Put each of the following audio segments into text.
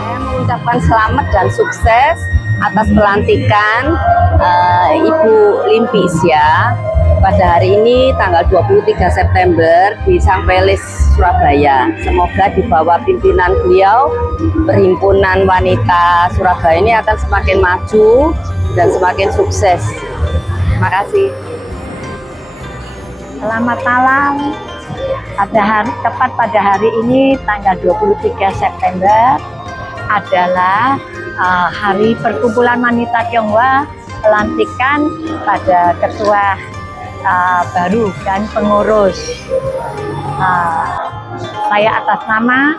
Saya mengucapkan selamat dan sukses atas pelantikan Ibu Limpisia pada hari ini tanggal 23 September di Sampelis, Surabaya. Semoga di bawah pimpinan beliau, Perhimpunan Wanita Surabaya ini akan semakin maju dan semakin sukses. Terima kasih. Selamat malam. Tepat pada hari ini tanggal 23 September adalah Hari Perkumpulan Wanita Tionghoa, pelantikan pada ketua baru dan pengurus. Saya atas nama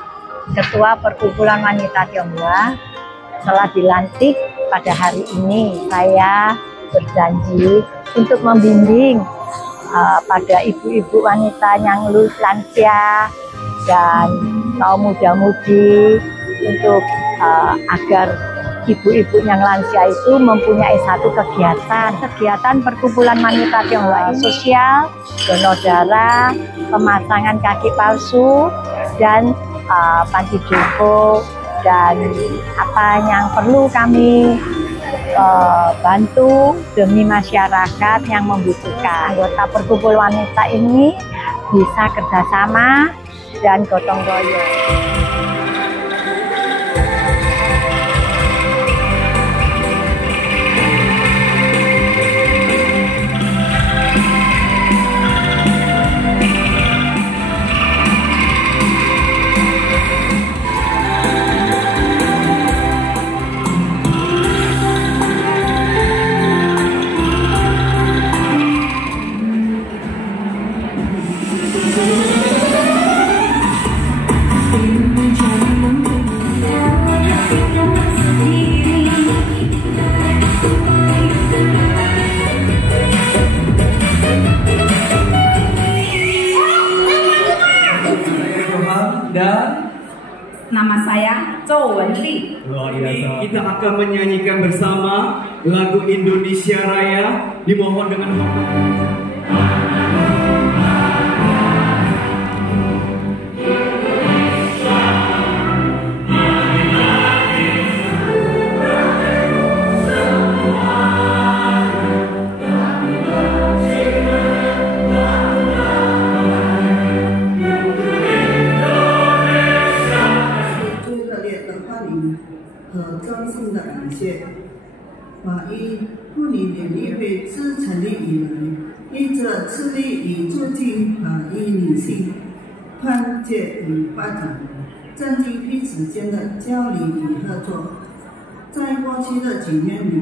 Ketua Perkumpulan Wanita Tionghoa telah dilantik pada hari ini. Saya berjanji untuk membimbing pada ibu-ibu wanita yang lansia dan kaum muda-mudi untuk agar ibu-ibu yang lansia itu mempunyai satu kegiatan Perkumpulan Wanita Tionghoa sosial, donor darah, pemasangan kaki palsu, dan panti jompo, dan apa yang perlu kami bantu demi masyarakat yang membutuhkan. Anggota Perkumpulan Wanita ini bisa kerjasama dan gotong royong. Dan nama saya Zhou Wenli. Ini kita akan menyanyikan bersama lagu Indonesia Raya. Dimohon dengan和衷心的感谢。法医妇女联谊会自成立以来，一直致力于促进法医女性团结与发展，增进彼此间的交流与合作。在过去的几年里，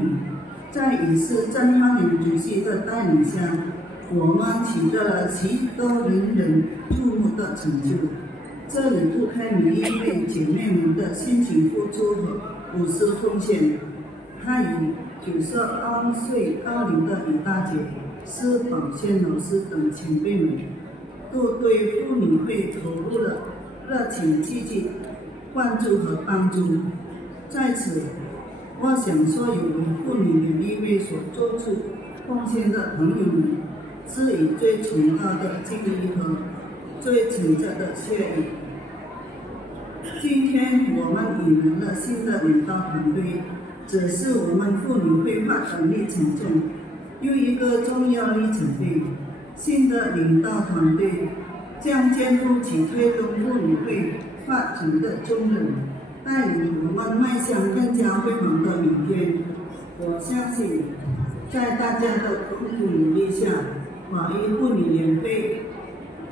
在以是曾汉林主席的带领下，我们取得了许多令人注目的成就。这里不开每一位姐妹们的辛勤付出和无私奉献，还有92岁高龄的李大姐、施宝轩老师等前辈们，都对妇女会投入了热情积极关注和帮助。在此，我想所有为妇女联谊会所做出贡献的朋友们，致以最崇高的敬意和最诚挚的谢意。今天我们引入了新的领导团队，这是我们妇女会发展历程中又一个重要里程碑。新的领导团队将肩负起推动妇女会发展的重任，带领我们迈向更加辉煌的明天。我相信，在大家的共同努力下，法医妇女联会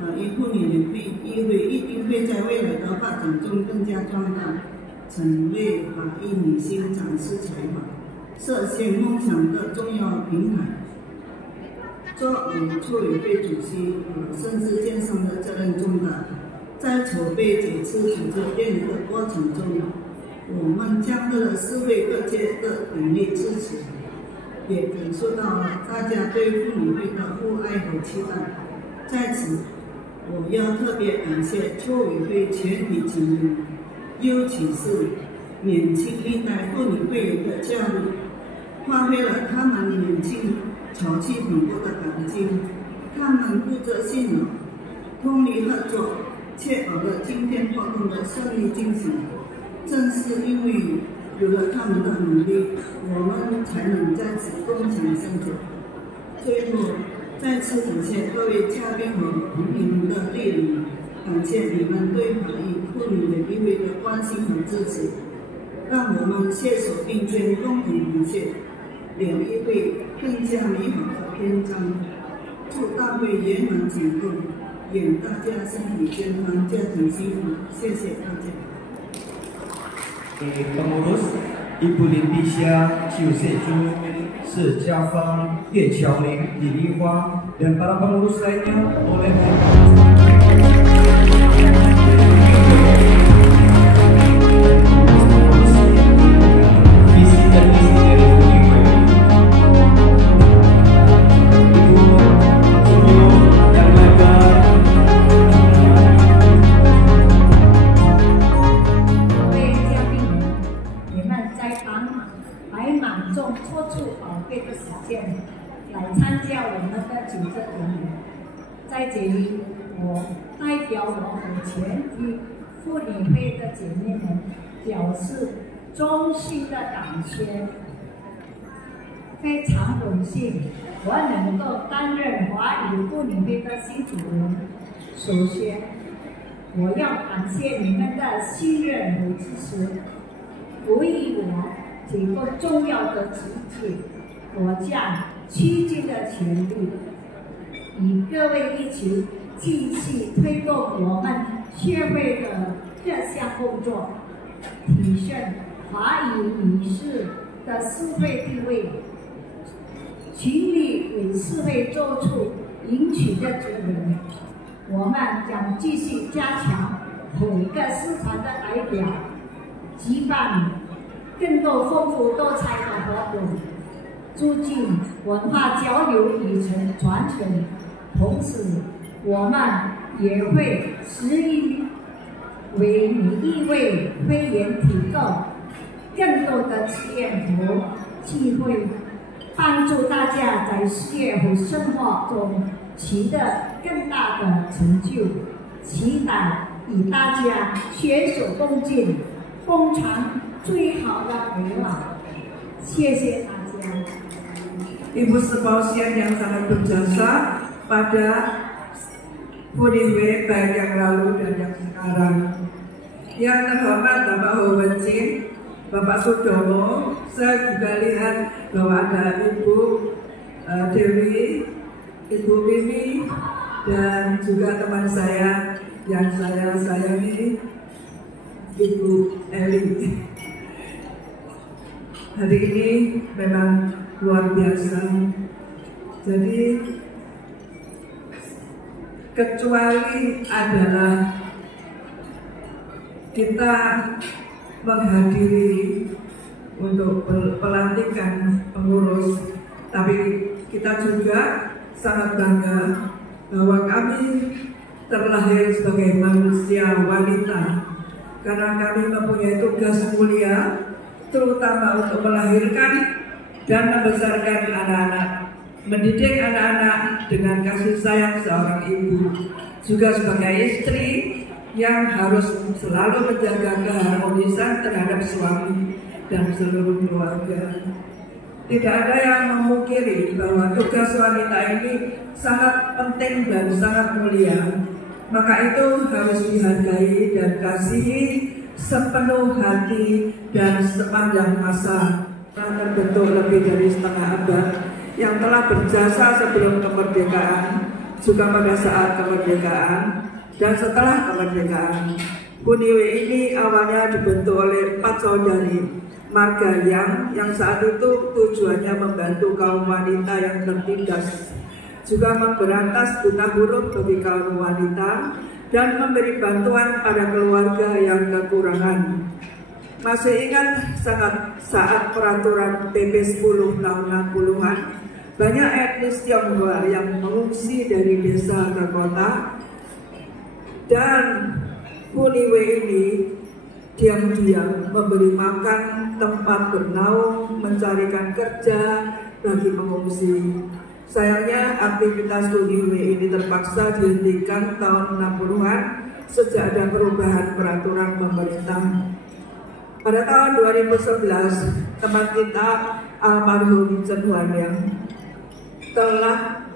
一定会在未来的发展中更加壮大，成为法医女性展示才华、实现梦想的重要平台。作为促委会主席，我深知肩上的责任重大。在筹备这次组织典礼的过程中，我们将得了社会各界的鼎力支持，也感受到了大家对妇女会的厚爱和期待。在此，我要特别感谢促委会全体成员，尤其是年轻一代妇女会员的加入，发挥了他们年轻、潮气蓬勃的感情。他们不择辛劳，通力合作，确保了今天活动的顺利进行。正是因为有了他们的努力，我们才能在此共享生活。最后，再次感谢各位嘉宾和朋友们的莅临，感谢你们对法医妇女联谊会的关心和支持，让我们携手并肩，共同实现联谊会更加美好的篇章。祝大会圆满成功，愿大家身体健康，家庭幸福。谢谢大家。Pengurus Ibu Lintisha, Ciu Seju, Se Jia Fang, Ye Qiaoling, Li Lihua, dan para pengurus lainnya boleh visi dan misi dari Uniwe. Ibu Sunyo yang Magar, 众抽出宝贵的时间来参加我们的九州典礼。在这里，我代表我们全体妇女会的姐妹们表示衷心的感谢，非常荣幸我能够担任华语妇女会的新主人。首先，我要感谢你们的信任和支持，赋予我这个重要的职责，我将倾尽了全力，与各位一起继续推动我们学会的各项工作，提升华语女士的社会地位，全力为社会做出应取的责任。我们将继续加强每个社团的代表，举办更多丰富多彩的活动，促进文化交流与传承。同时，我们也会致力为每一位会员提供更多的资源和机会，帮助大家在事业和生活中取得更大的成就。期待与大家携手共进，共创最好的未来。谢谢大家。 Ibu Sepausian yang sangat berjasa pada Uniwe baik yang lalu dan yang sekarang. Yang terhormat Bapak Howencin, Bapak Sudomo, saya juga lihat bahwa ada Ibu Dewi, Ibu Mimi, dan juga teman saya yang saya sayangi, Ibu Eli. Hari ini memang luar biasa. Jadi kecuali adalah kita menghadiri untuk pelantikan pengurus, tapi kita juga sangat bangga bahwa kami terlahir sebagai manusia wanita karena kami mempunyai tugas mulia, terutama untuk melahirkan dan membesarkan anak-anak, mendidik anak-anak dengan kasih sayang seorang ibu, juga sebagai istri yang harus selalu menjaga keharmonisan terhadap suami dan seluruh keluarga. Tidak ada yang memungkiri bahwa tugas wanita ini sangat penting dan sangat mulia, maka itu harus dihargai dan kasihi sepenuh hati dan sepanjang masa. Terbentuk lebih dari setengah abad yang telah berjasa sebelum kemerdekaan, juga pada saat kemerdekaan dan setelah kemerdekaan. Uniwe ini awalnya dibentuk oleh 4 saudari marga yang saat itu tujuannya membantu kaum wanita yang tertindas, juga memberantas buta huruf bagi kaum wanita dan memberi bantuan pada keluarga yang kekurangan. Masih ingat saat peraturan PP 10 tahun 60-an, banyak etnis Tionghoa yang mengungsi dari desa ke kota, dan Uniwe ini diam-diam memberi makan, tempat bernaung, mencarikan kerja bagi pengungsi. Sayangnya aktivitas Uniwe ini terpaksa dihentikan tahun 60-an sejak ada perubahan peraturan pemerintah. Pada tahun 2011, teman kita almarhum Chen Huanyang telah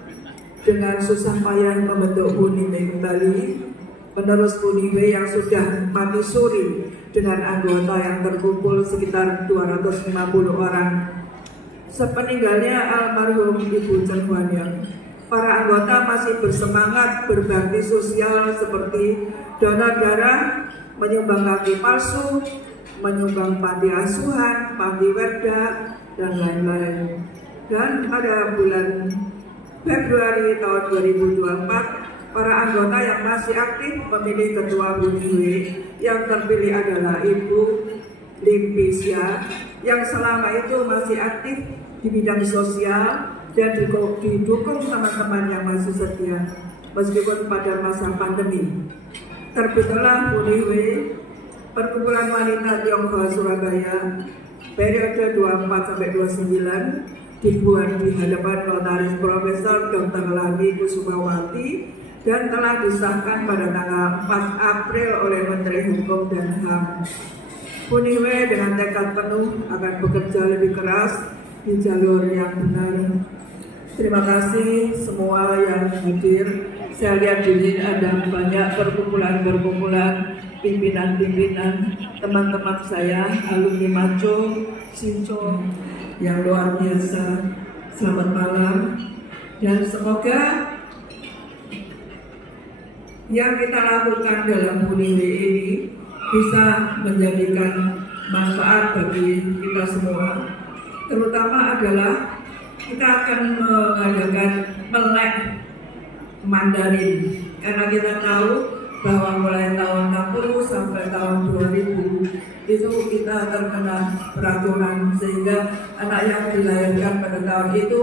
dengan susah payah membentuk Buniwe kembali, menerus Buniwe yang sudah mati suri dengan anggota yang terkumpul sekitar 250 orang. Sepeninggalnya almarhum Ibu Chen Huanyang, para anggota masih bersemangat berbakti sosial seperti donor darah, menyumbang kaki palsu, menyumbang panti asuhan, panti werda, dan lain-lain. Dan pada bulan Februari tahun 2024, para anggota yang masih aktif memilih ketua Buniwe yang terpilih adalah Ibu Limpi Xia yang selama itu masih aktif di bidang sosial dan didukung teman-teman yang masih setia meskipun pada masa pandemi. Terbitlah Buniwe, Perkumpulan Wanita Tionghoa Surabaya, periode 24-29, dibuat di hadapan Notaris Profesor Dr. Lani Kusumawati dan telah disahkan pada tanggal 4 April oleh Menteri Hukum dan HAM. Buniwe dengan tekad penuh akan bekerja lebih keras di jalur yang benar. Terima kasih semua yang hadir. Saya lihat di sini ada banyak perkumpulan-perkumpulan, pimpinan-pimpinan, teman-teman saya, alumni Maco, Sinco, yang luar biasa. Selamat malam, dan semoga yang kita lakukan dalam Buniwe ini bisa menjadikan manfaat bagi kita semua. Terutama adalah kita akan mengadakan melek Mandarin, karena kita tahu bahwa mulai tahun 60 sampai tahun 2000 itu kita terkena peraturan sehingga anak yang dilahirkan pada tahun itu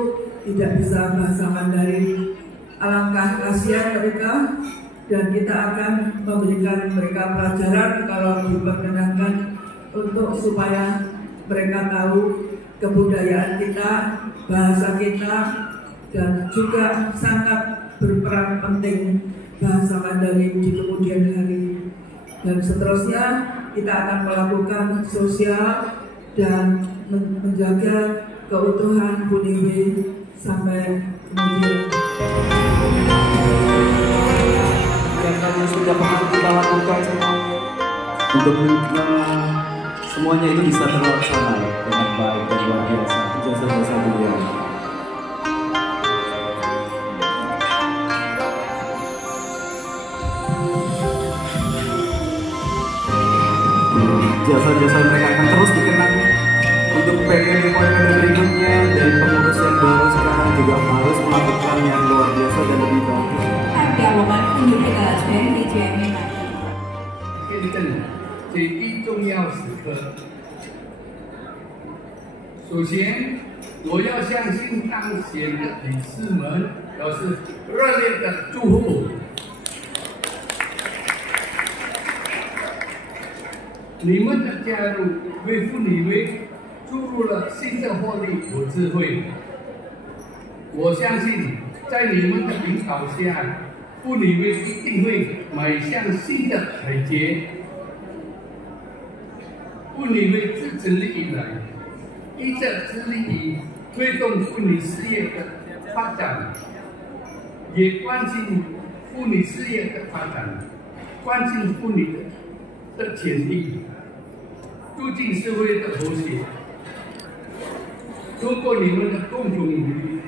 tidak bisa bahasa Mandarin. Alangkah kasihan mereka, dan kita akan memberikan mereka pelajaran kalau diperkenankan untuk supaya mereka tahu kebudayaan kita, bahasa kita, dan juga sangat berperan penting bahasa Mandarin di kemudian hari. Dan seterusnya kita akan melakukan sosial dan menjaga keutuhan Buniwe sampai kemudian. Dan kami sudah pernah kita lakukan untuk semuanya itu bisa terlaksana dengan baik dan luar biasa. Jasa-jasa beliau. Jasa-jasa mereka akan terus dikenang untuk periode-periode berikutnya. Dari pengurus yang baru sekarang juga harus melakukan yang luar biasa dan lebih bagus. 见证这一重要时刻。首先，我要向新当选的理事们表示热烈的祝福。你们的加入为妇女为注入了新的活力和智慧。我相信，在你们的领导下，妇女为一定会迈向新的台阶。妇女为自成立以来，一直致力于推动妇女事业的发展，也关心妇女事业的发展，关心妇女的权利，促进社会的和谐。通过你们的共同努力，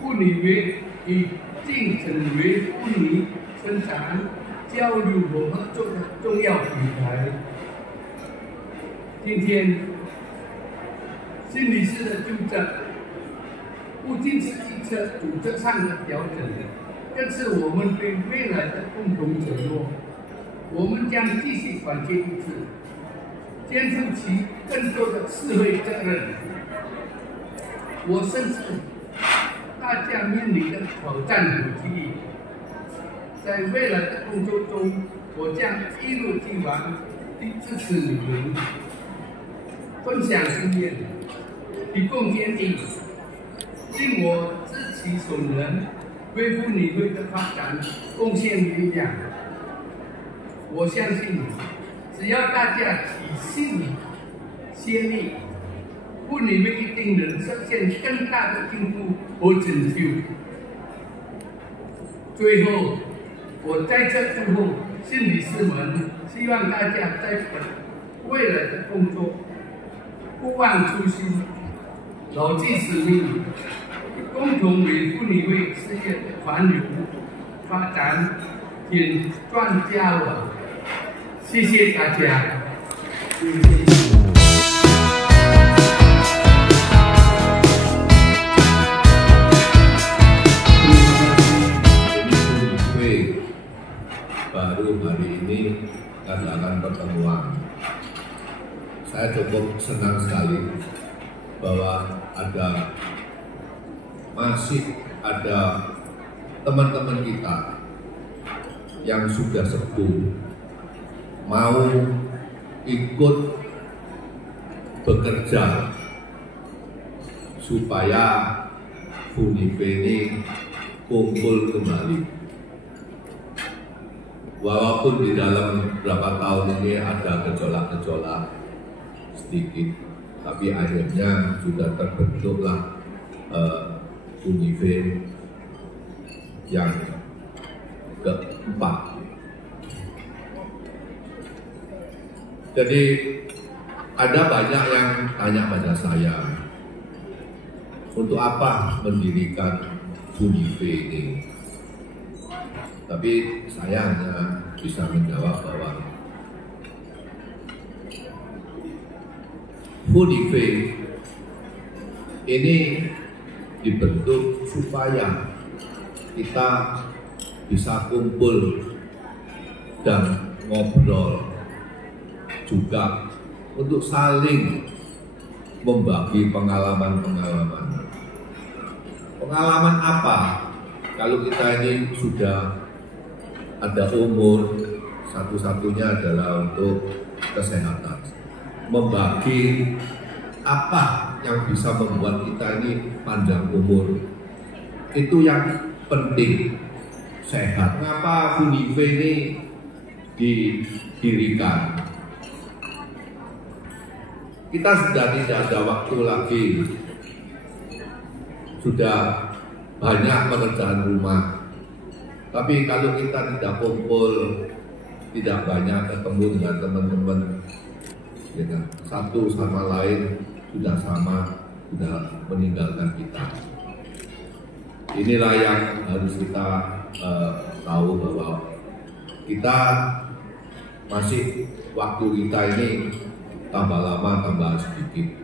妇女为已经成为妇女生产、交流和合作的重要平台。今天，新理事的纠正，不仅是一次组织上的调整，更是我们对未来的共同承诺。我们将继续团结一致，肩负起更多的社会责任。我深知大家面临的挑战和机遇，在未来的工作中，我将一如既往地支持你们，分享经验，提供建议，尽我自己所能，为妇女会的发展贡献力量。我相信，只要大家齐心接力，妇女们一定能实现更大的进步和成就。最后，我在这祝福新理事们，希望大家在未来的工作不忘初心，牢记使命，共同为妇女会事业的繁荣发展添砖加瓦。谢谢大家。Baru hari ini adakan pertemuan. Saya cukup senang sekali bahwa masih ada teman-teman kita yang sudah sepuh mau ikut bekerja supaya FUNIFE ini kumpul kembali. Walaupun di dalam beberapa tahun ini ada gejolak-gejolak sedikit, tapi akhirnya sudah terbentuklah FUNIFE yang keempat. Jadi ada banyak yang tanya pada saya, untuk apa mendirikan FUNIFE ini? Tapi saya hanya bisa menjawab bahwa FUNIFE ini dibentuk supaya kita bisa kumpul dan ngobrol, juga untuk saling membagi pengalaman-pengalaman. Pengalaman apa? Kalau kita ini sudah ada umur, satu-satunya adalah untuk kesehatan. Membagi apa yang bisa membuat kita ini panjang umur. Itu yang penting, sehat. Mengapa FUNIFE ini didirikan? Kita sudah tidak ada waktu lagi. Sudah banyak pekerjaan rumah. Tapi kalau kita tidak kumpul, tidak banyak ketemu dengan teman-teman, dengan satu sama lain sudah meninggalkan kita. Inilah yang harus kita tahu, bahwa kita masih, waktu kita ini tambah lama tambah sedikit.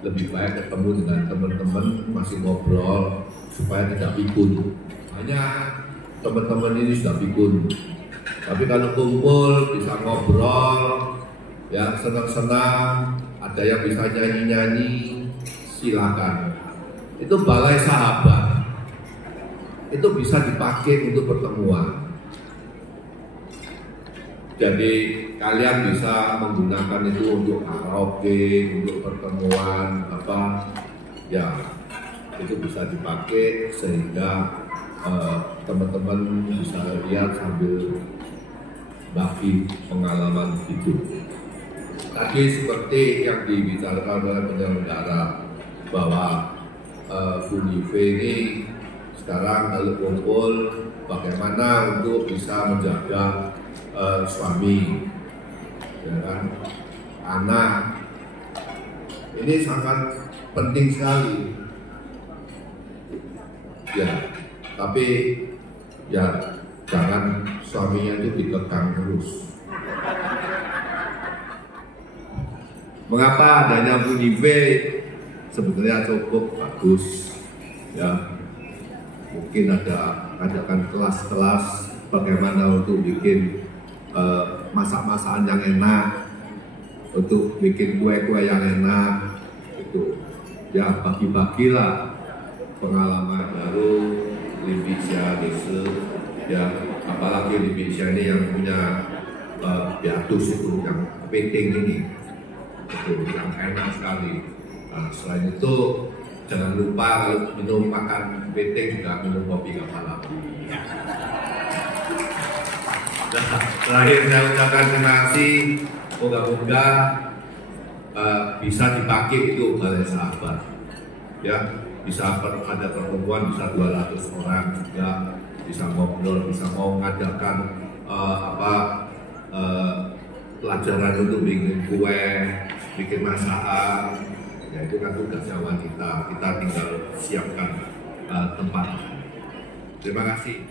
Lebih baik ketemu dengan teman-teman, masih ngobrol supaya tidak pikun. Hanya teman-teman ini sudah pikun, tapi kalau kumpul bisa ngobrol, ya senang-senang, ada yang bisa nyanyi-nyanyi, silakan. Itu balai sahabat, itu bisa dipakai untuk pertemuan. Jadi kalian bisa menggunakan itu untuk karaoke, untuk pertemuan ya itu bisa dipakai sehingga teman-teman bisa lihat sambil bagi pengalaman hidup. Tadi seperti yang dibicarakan oleh penyelenggara bahwa FUNIFE ini sekarang kalau kumpul bagaimana untuk bisa menjaga suami, ya kan, anak. Ini sangat penting sekali. Ya. Tapi ya jangan suaminya itu dikekang terus. Mengapa adanya FUNIFE sebetulnya cukup bagus, ya. Mungkin adakan kelas-kelas bagaimana untuk bikin masak-masakan yang enak, untuk bikin kue-kue yang enak, itu ya bagi-bagilah pengalaman baru. Limbisia desa, ya apalagi Limbisia ini yang punya biatus itu, yang kepiting ini, itu yang enak sekali. Nah, selain itu jangan lupa kalau minum makan kepiting juga minum kopi kapal api. Nah, terakhir saya ucapkan terima kasih. Moga-moga bisa dipakai itu balai sahabat, ya bisa ada pertemuan bisa 200 orang juga, bisa ngobrol, bisa mau mengadakan pelajaran untuk bikin kue, bikin masakan, ya itu kan tugasnya wanita, kita tinggal siapkan tempat. Terima kasih.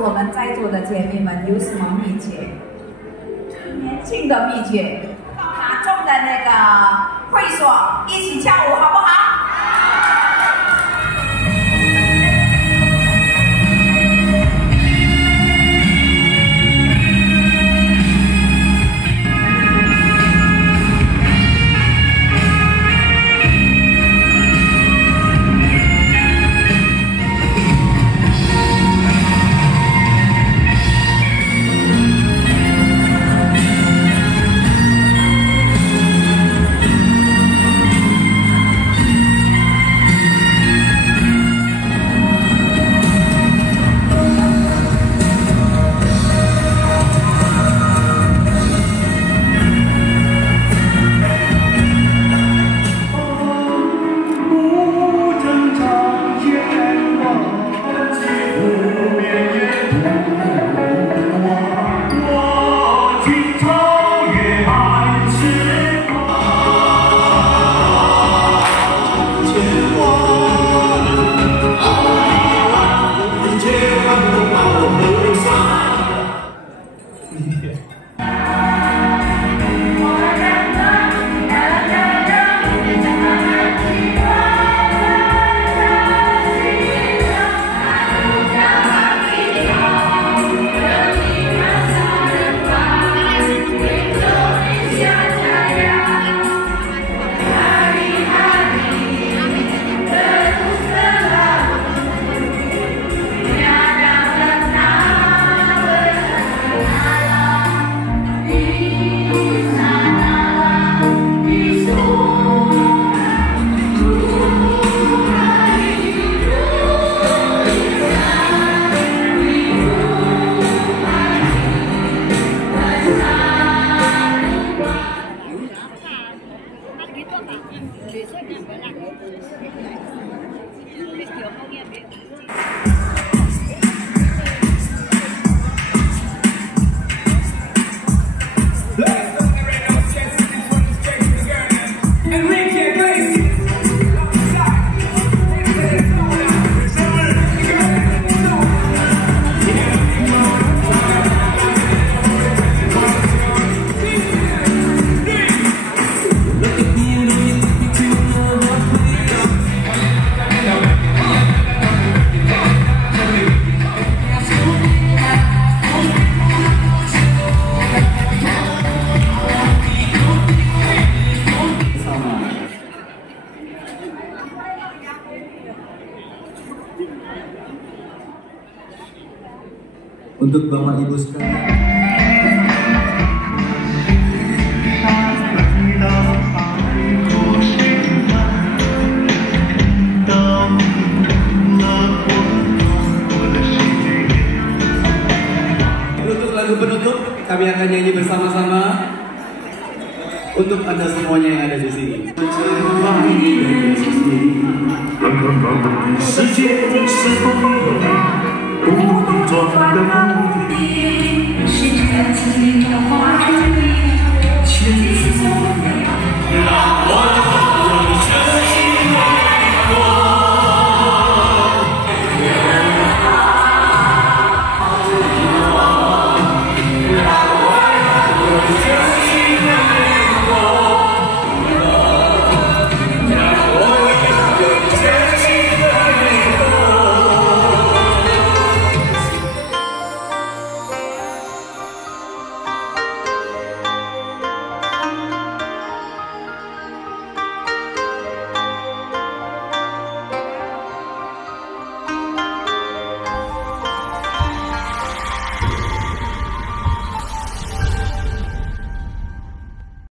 我们在座的姐妹们有什么秘诀？年轻的秘诀，到塔中的那个会所一起跳舞，好不好？ Untuk Bapak Ibu sekalian. Untuk lagu penutup, kami akan nyanyi bersama-sama untuk Anda semuanya yang ada di sini. 是这次的花。